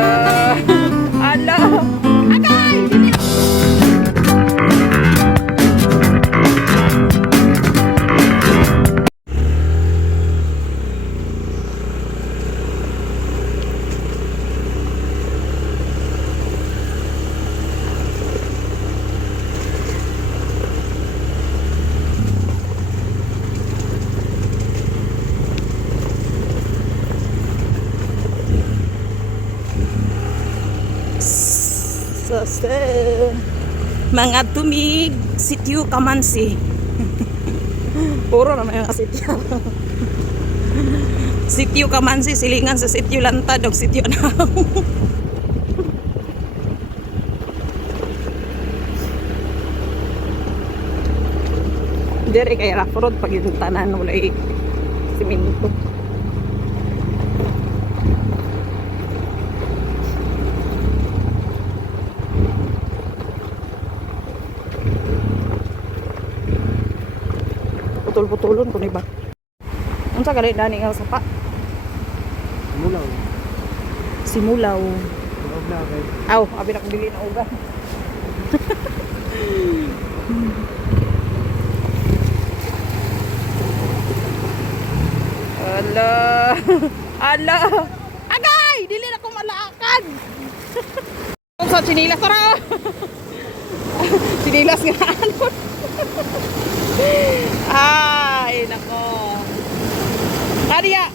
Ala. Ala. Agay! Dili. Mga tumig sityo Kamansi. Puro naman yung sityo. Sityo Kamansi silingan sa sityo Lantad o sityo Anaw. Dere kay rough road pag yung tanan walay simento. Putol-putulon ko ni ba? Unsa gali dani nga sapa? Simulaw. Simulaw. Loob na kay. Aw, abi na bili na ugan. Ala. Ala. Agay, dili na ko malakad. Sa chinilas tara. Chinilas nga ano. Ay, nako. Kadiya.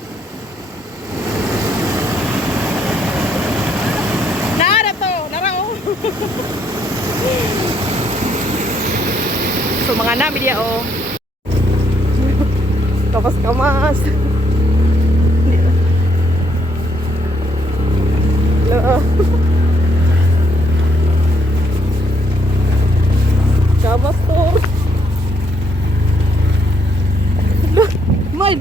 Nara to, narao. So mga namin dia oh. Kamas-kamas. Hello. Kamas to. Man.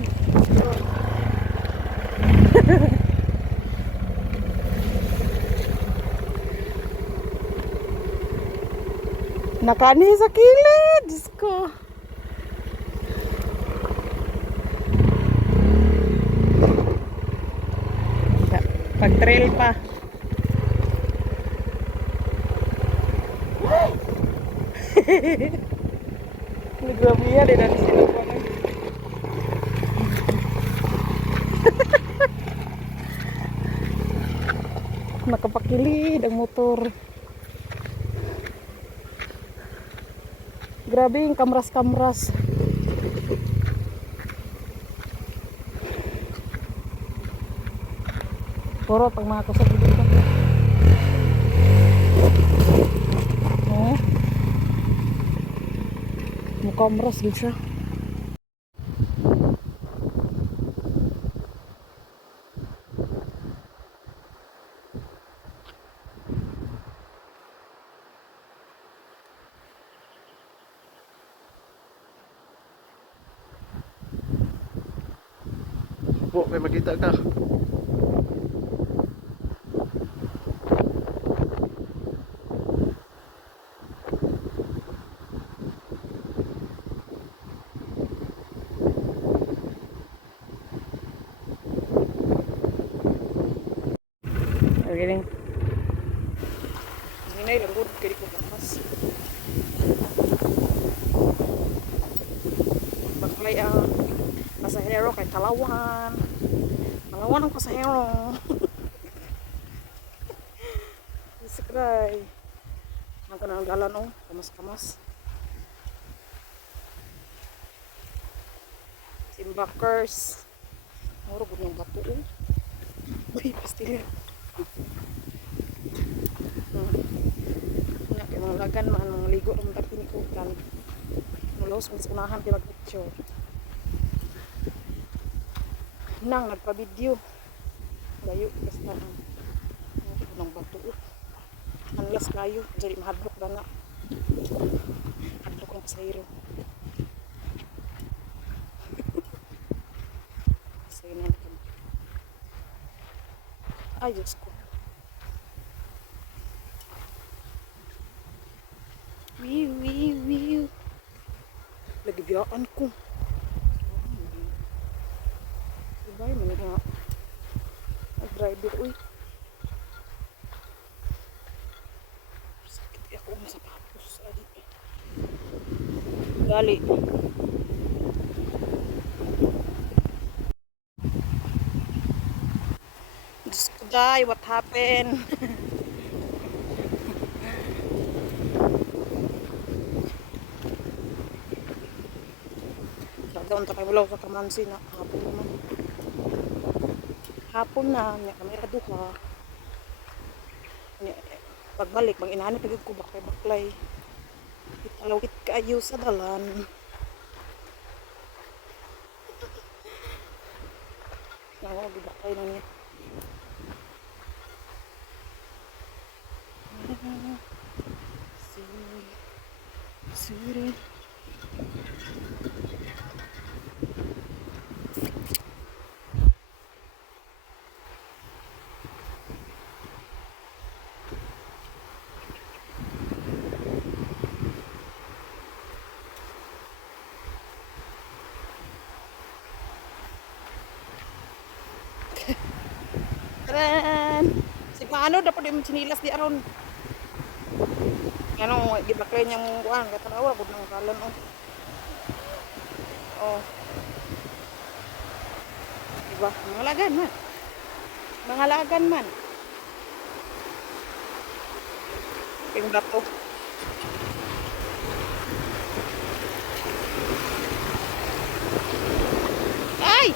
Nakani sa kilid. Diyos ko. Pag-trail pa. Grabe yan. Di natin sila pa. Nakapakilid ang motor. Grabe yung kamras-kamras. Puro pag mga kusog dito. Oh. Mukamras gitu siya. Po, may makita ka. Galing. Hinay lang good kay ko papas. Baklay ang pasahero kay Talawan. Talawan ang pasahero. Iskray. Ang kanang dalan oh, kamas-kamas. Simbakers. Muro gud yung bato oh. Uy, pastilya. Nga kay mga lagan man mga ligo ng tagpinikutan. Mulos mas unahan kay mag-picture. Nang nagpa-video. Layo basta ng bato. Unless kayo jadi mahadlok na na. Hadlok ang pasahero. Sige na natin. Ay, Diyos ko. Wiu. Lagi biyaan ko. Diba yun nga. Nag-driver, uy. gali. Diyos ko, day, what happened? Nagdaon ta kay wala sa kamansi na hapon naman. Hapon na, niya kami raduha. Pagbalik, bang inanip pagid ko bakay baklay. Italawit kaayo sa dalan. Nawa, gibaklay na niya. Suri. Taran! Si paano dapat yung sinilas di aron. Ano, gibaklay niyang kuan, katanawa gud nang kalan oh. Oh. Diba? Mangalagan man. Mangalagan man. Yung bato. Ay!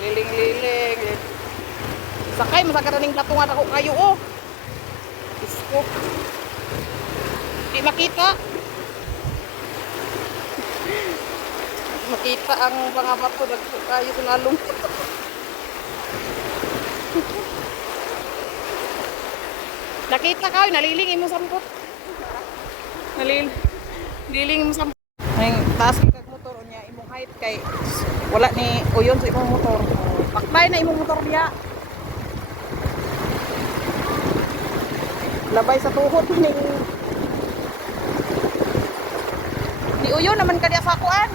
Liling-liling. Sakay, masagaraning platungan ako kayo, oh. Diyos ko. Di makita. Makita ang mga bato. Nagpo kayo sa lalong. Nakita ka, naliling mo sampot. Naliling mo sampot. Ay, taas kag motor niya imong height kay wala ni uyon sa imong motor. Paklay na imong motor diya. Labay sa tuhod ni uyon naman kadiya sa kuan.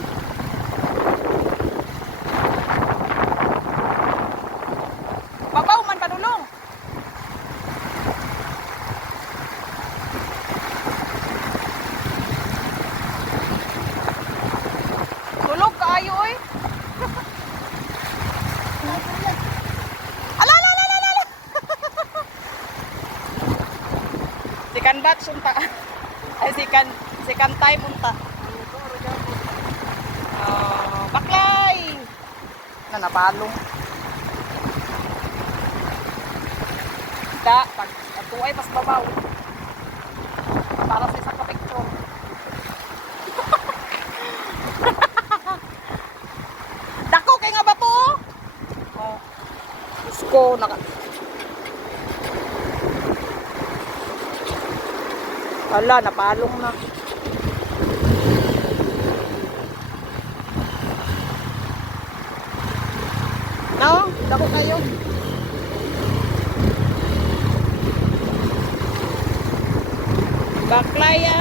Babaw man padulong. Tulog kaayo oy. Sikan bat sunta. Ay sikan tay punta. Baklay. Na napalong. Da pag atuay pas babaw. Para sa isa ka picture. Dako kay nga bato. Oh. Gusto naka Hala, napalong na. No, dako kayo. Baklaya.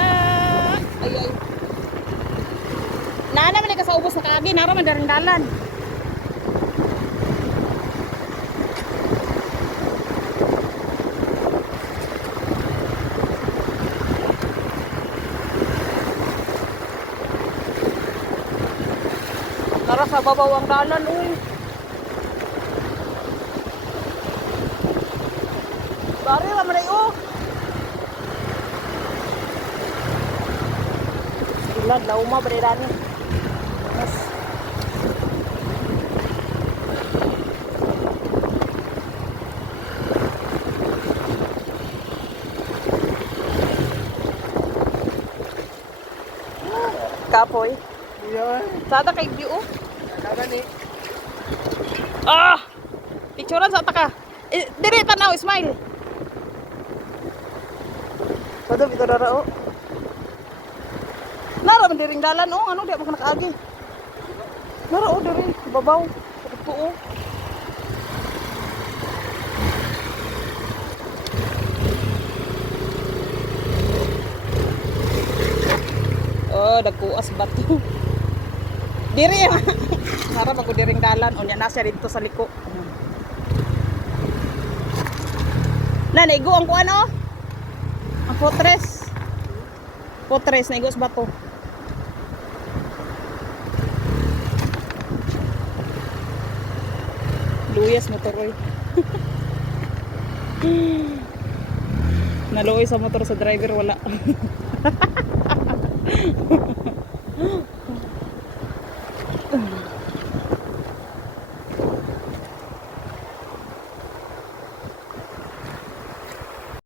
Ay. Nana man ka sa ubos na kaagi, nara man daring dalan. Nara sa babaw ang dalan, uy. Bari raman ay oh. Ilan lauma beredani. Mas. Kapoy. Yan. Sada kay view oh. Nagani. Ah! Picturean sa taka. Dire tanaw, smile. Sada bito dara oh. Nara man diring dalan oh, ano di ako nakaagi. Nara oh diri, babaw. Ito oh. Oh, dagkuas bato. Diri ah. Nara ako diring dalan, o nya na siya dito sa liko. Na, naigo ang kuan oh. Ang potres. Potres, naigo sa bato. Luyas motor oy. Naluoy sa motor sa driver wala.